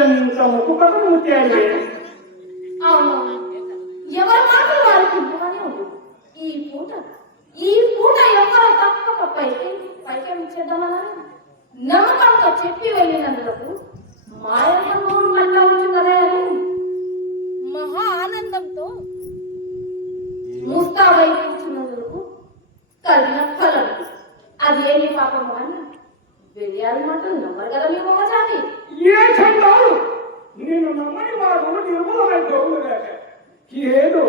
ఎంత ముఖపక్కన ముత్యాలు. అవును, ఎవరి మాటలు వారికి ఇవ్వగానే ఉంది. ఈ పూట ఎవరో తప్పక పైకెమిచ్చేద్దామన్నా నమ్మకంతో చెప్పి వెళ్ళినందుకు మాయకు మళ్ళా ఉంచున్నదే అని మహా ఆనందంతో ముస్తాబై కూర్చున్నందుకు కలిగిన ఫలం అది ఏమి పాపము అని వెళ్ళాలి మాటలు నమ్మరు కదా మీ మమ్మ జాతి. ఏ చందాలు నేను నమ్మని వాడు నిర్మూలమై గౌరవ ఏదో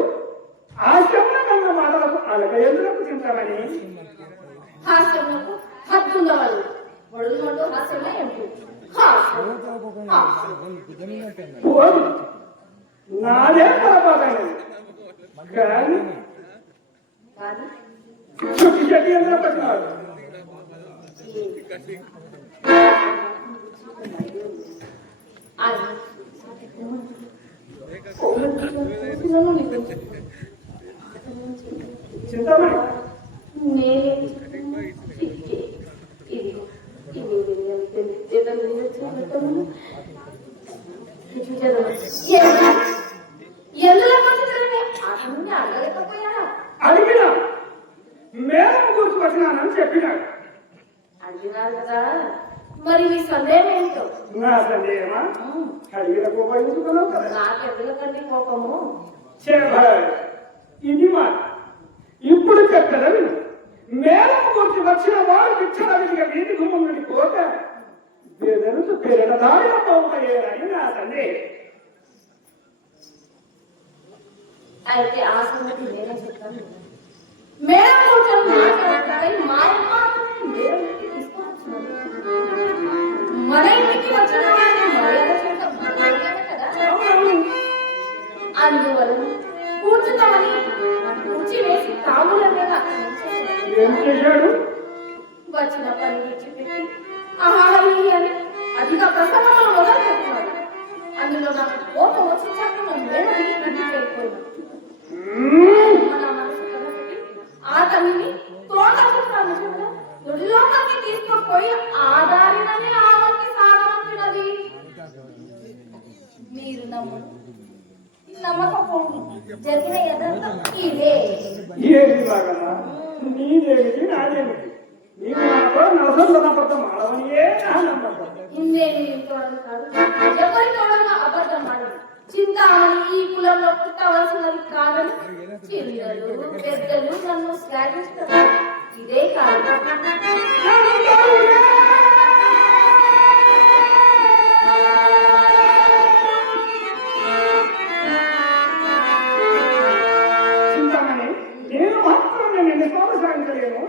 ఆశ్రమం కన్న మాటలకు అలక ఎందుకు తింటామని హాస్యములకు హద్దుండవాలి. వడులు హాస్యమే ఎంపు నాదే పొరపాటైనది కానీ చెట్టు ఎందుకు పెట్టినాడు. చింతమణి అడిగినా మేడం గుర్తు వచ్చినానని చెప్పినాడు. అడిగినారు కదా, మరి ఈ సందేహం ఏంటో? నా సందేహమా? అడిగిన కోపం కదా. నాకెందుకంటే కోపము ఇది మా ఇప్పుడు చెప్తారా విను. మేడం గుర్తు వచ్చిన వాడు విచ్చలవిడిగా వీధి గుమ్మడి కోట బెదరుతూ పెరగ దారిన పోతాయని నా సందేహం. అయితే ఆ సంగతి నేనే చెప్తాను. మేడం కూర్చొని మన ఇంటికి వచ్చిన వారిని మర్యాద చేయడం కదా. అందువలన కూర్చుతామని కూర్చి వేసి తాముల మీద వచ్చిన పని విడిచిపెట్టి ఆహారం అని అధిక ప్రసంగంలో మొదలు పెట్టుకున్నాడు. అందులో నాకు కోపం వచ్చి చెప్పడం నేను ఇంటికి వెళ్ళిపోయినా. మన మనసు కనబెట్టి ఆ తల్లిని తొడిలోకి తీసుకుపోయి ఆధారినని ఆవరికి సాగమంటున్నది. మీరు నమ్మకపోండి, జరిగిన యథార్థం ఇదే. నీదేమిటి నాదేమిటి? నీకు నాతో నలసంలో అబద్ధం ఆడవనియే నా నమ్మకం. ఎవరి తోడన అబద్ధం ఆడదు. చింతామణి ఈ కులంలో పుట్టవలసినది కాదని చిన్నలు పెద్దలు నన్ను శ్లాఘిస్తారు. ఇదే కాదు చింతామణి, నేను మాత్రం నిన్ను ప్రోత్సహించలేను.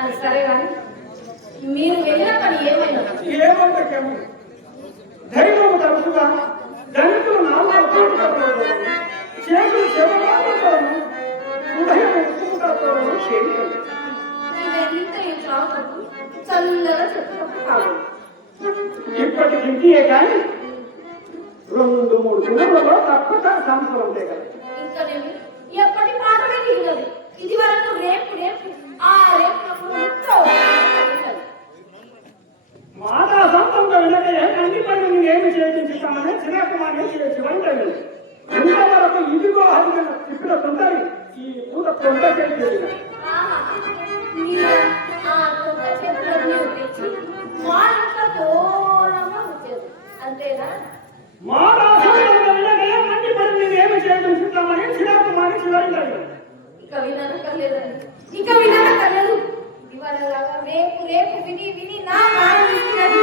అది సరే కానీ మీరు వెళ్ళిన పని ఏమైనా ఏమంతకేమో ధైర్యము తరచుగా ధనికులు నాలుగు చేతులు చెవతోను హృదయం ఉప్పుతోను చేయలేదు. ఇదంతా ఈ చావుకు చల్లగా చెప్పుకుంటూ కాదు. ఇప్పటికి ఇంటియే కానీ 2-3 దినములలో తప్పక సంవత్సరం ఉంటాయి కదా. ఇంకా నేను ఎప్పటి పాటమే దిగదు. ఇది వరకు రేపు రేపు ఆ రేపు మాతా సంతంగా వినక అన్ని పనులు ఏమి చేయించుతామని చిన్నకుమారి శివంటది. ఇంతవరకు ఇదిగో అది ఇప్పుడు కొంటారు ఈ పూట కొండ చేసి అంతేనా? మాతా సంతంగా వినక అన్ని పనులు ఏమి చేయించుతామని చిన్నకుమారి శివంటది. ఇక వినక్కర్లేదు. ఇవాళలాగా రేపు రేపు విని విని నా ఆనందిస్తున్నది.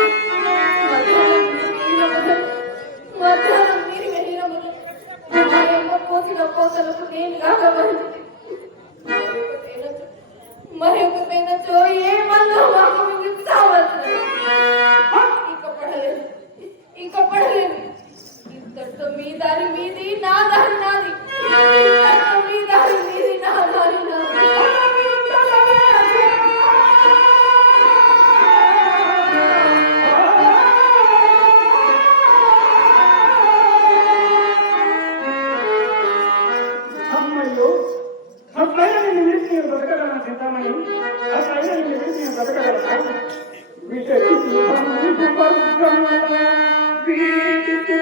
మధ్యాహ్నం మీరు వెళ్ళిన మా అమ్మ పోసిన కోసలకు నేను కాకపోయింది. మరొకైనచో ఏ మళ్ళీ మాకు మీకు చావాల్సినది. ఇక పడలేదు. ఇంతటితో మీ దారి మీది, నా దారి నాది. ఇంతటితో మీ దారి మీది, నా దారి నాది. అమ్మయ్యో అట్లయినా నిన్ను విడిచి నేను బ్రతకగలను చింతామణి. అట్లయినా నిన్ను విడిచి నేను బ్రతకగలను. వీటికి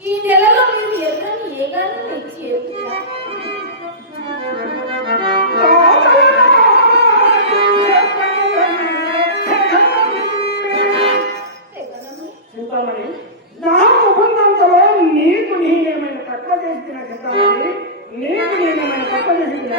ఈ నెలలో మీరు ఎర్రని ఏగానే ఇచ్చి చింతామణి నా ఉపన్నంతలో నీకు నేనేమైనా తక్కువ చేసిన చింతామణి, నీకు నేనేమైనా తక్కువ చేసిన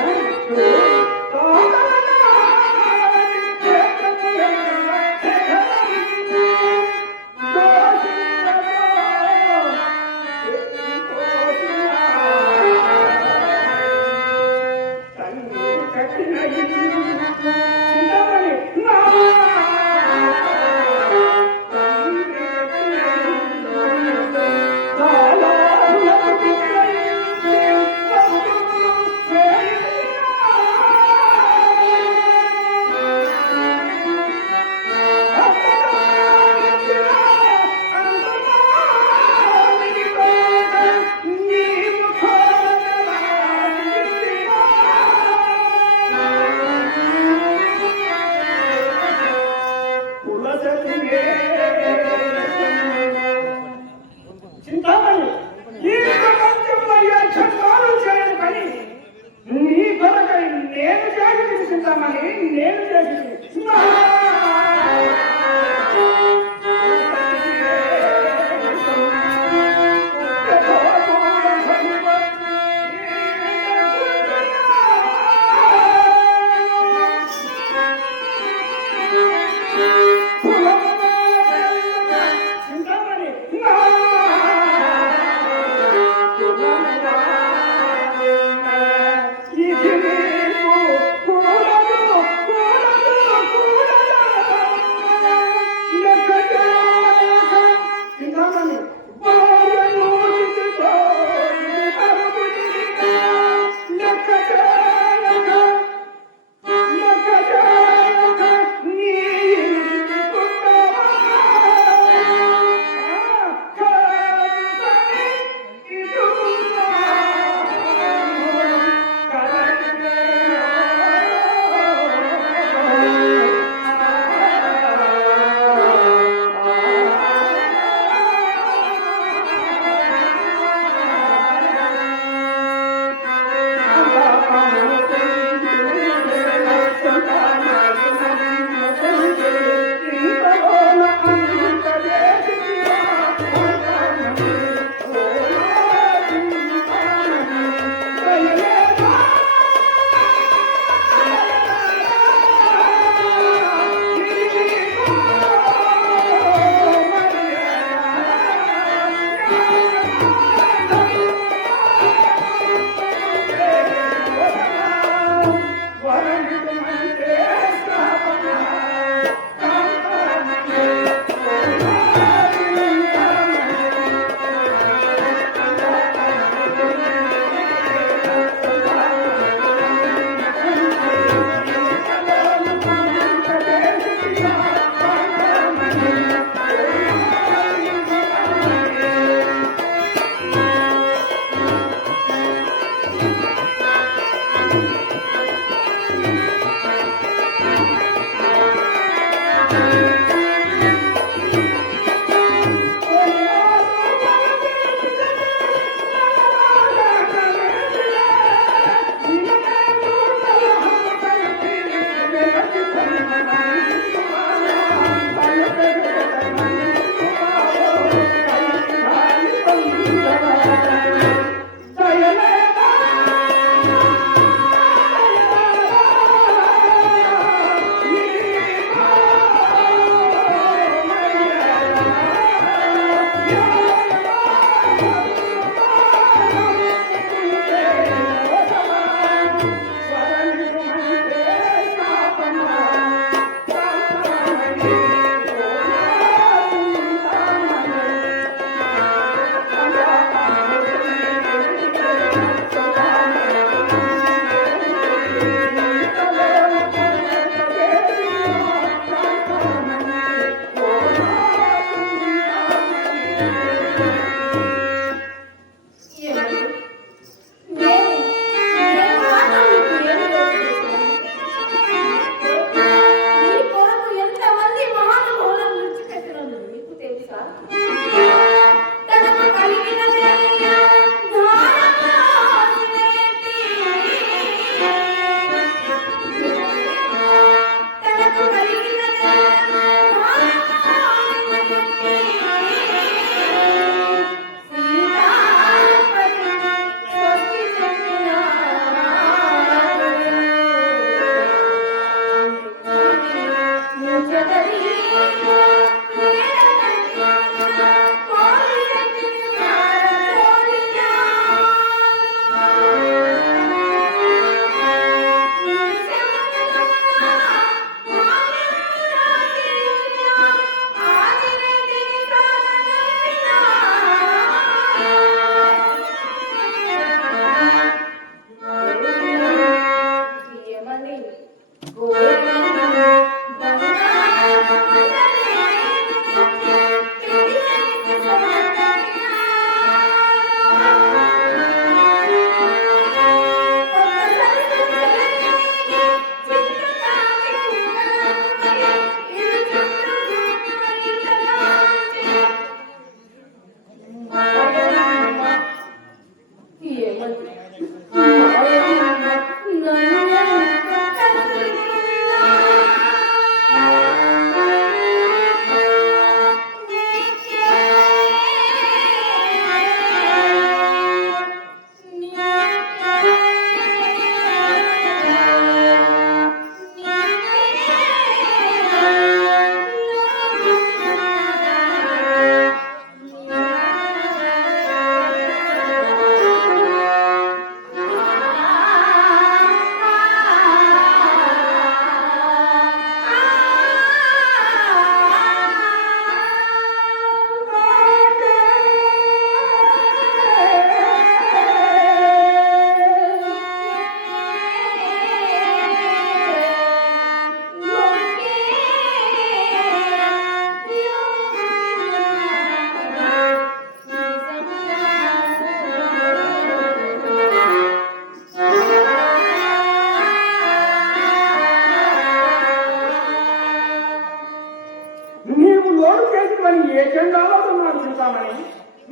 చింతామణి,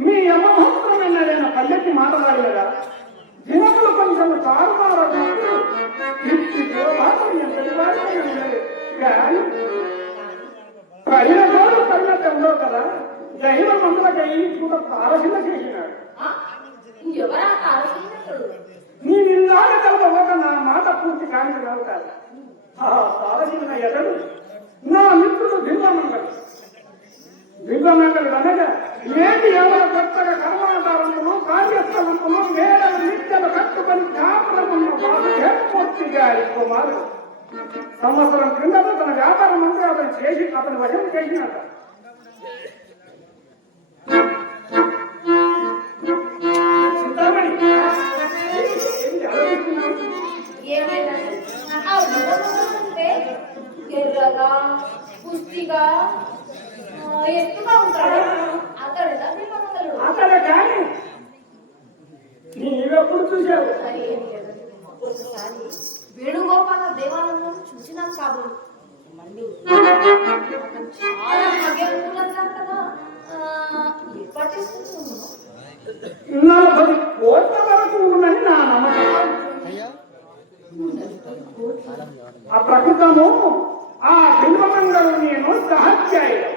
మీ అమ్మ మహత్తరమైనదైన పల్లెకి మాట్లాడలేదా? దినములు కొంచెం తారుమారు కానీ పడిన తోడు పడినట్టు ఉండవు కదా. దైవం మందులకై కూడా తారశిల చేసినాడు. ఎవరా తారసినప్పుడు? నీ నిల్లాగ కలపబోక నా మాట పూర్తి కాని అవుతారు. ఆ తారశిల ఎదడు నా మిత్రుడు దివ్వమంగళి. దివ్వమంగళి అనగా ఏది ఎవరు కొత్తగా కర్మాధారంలో కార్యస్థలంలో వేడలు నిత్యలు కట్టుకొని జ్ఞాపకమున్న పూర్తి గారి కుమారు సంవత్సరం క్రిందట తన వ్యాపారం అంతా అతను చేసి అతను వశం చేసినట. చింతామణి ఏమైందంటే ఆ అంటే ఎర్రగా పుష్టిగా ఎత్తుగా ఉంటాడు. అతడుగా దివ్వమంగళుడు. అతడే కానీ నీవెప్పుడు చూశావు? మరి ఏం లేదు. ఒకసారి వేణుగోపాల దేవాలయంలో చూసినాం కాబోలు. మళ్ళీ అతను చాలా మగెంటున్నారు కదా. ఎప్పటి 40 కోట్ల వరకు ఉందని నా నమ్మకం. ఆ ప్రస్తుతము ఆ బిల్వమంగళం నేను సహత్యాయుడు.